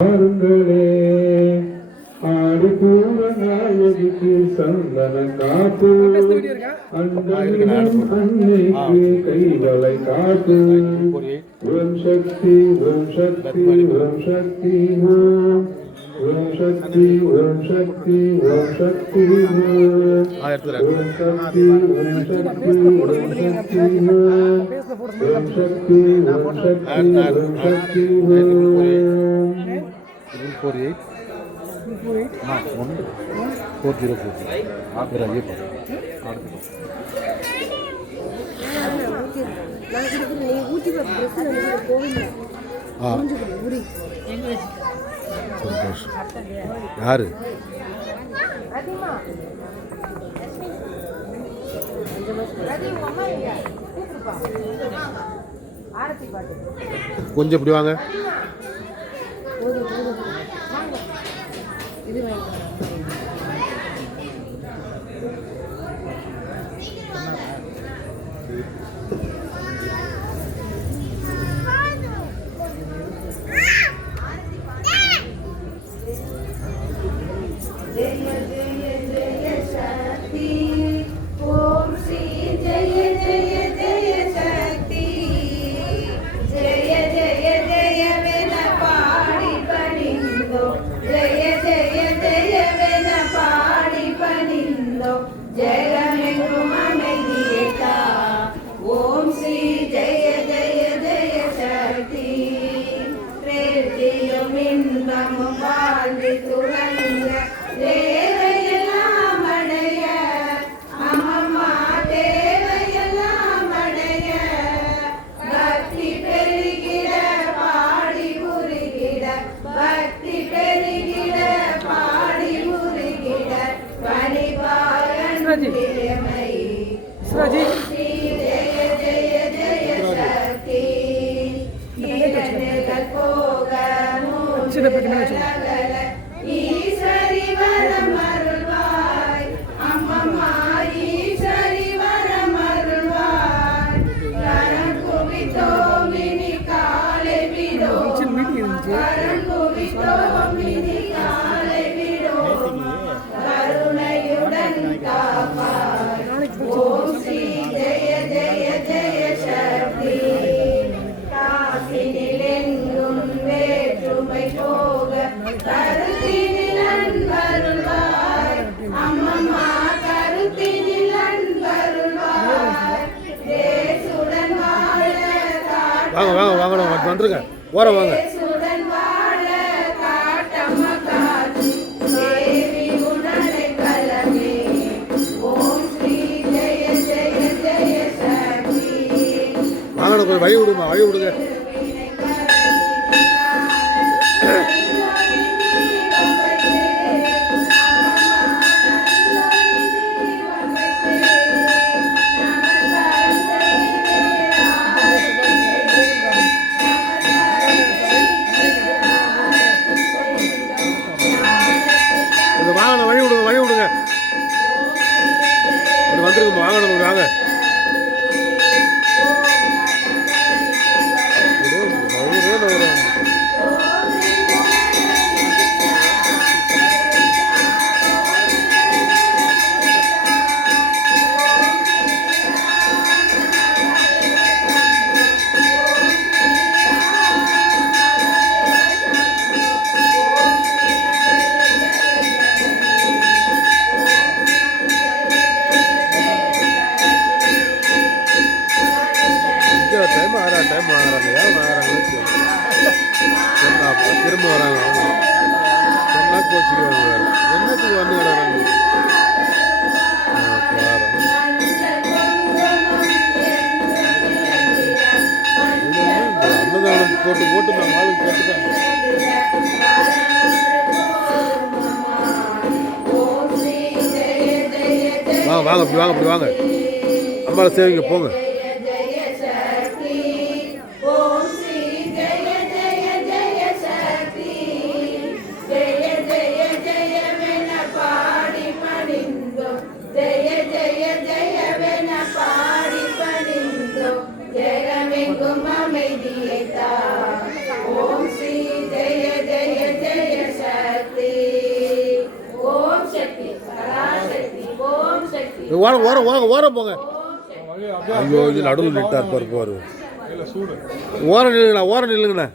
பாருங்களே ஆடி பூரநாயகிக்கு சந்தன காப்பு அண்டனிடம் அன்னைக்கு கைவளை காப்பு ஓம் சக்தி ஓம் சக்தி ஓம் சக்தி ஓம் ஓம் சக்தி ஓம் சக்தி ஓம் சக்தி ஓம் சக்தி ஓம் சக்தி ஓம் சக்தி ஓம் சக்தி ஓம் சக்தி ஓம் சக்தி ஓம் 48 யாரு கொஞ்சம் இப்படி வாங்க. வாங்க வாங்க வாங்கணும் வந்துருங்க ஓர வாங்க. வாங்கணும் கொஞ்சம் வழி விடுமா வழி விடுங்க. வாங்கணும் வாங்க. திரும்ப வராங்க சொன்னா கோச்சிக்குவாங்க. என்னத்துக்கு வந்து அன்னதானம் போட்டு போட்டு நான் ஆளுக்கு கேட்டுட்டாங்க. வாங்க அப்படி வாங்க அப்படி வாங்க. அம்மாவை சேவிங்க போங்க. ஜெகமெங்கும் அமைதியைத்தா. ஓம் ஸ்ரீ ஜெய ஜெய ஓரம் ஓரம் ஓரம் ஓரம் போங்க. ஐயோ இது நடுவில் நிட்டார் பாரு பாரு. ஓரம் நில்லுங்கண்ணா, ஓரம் நில்லுங்கண்ணா.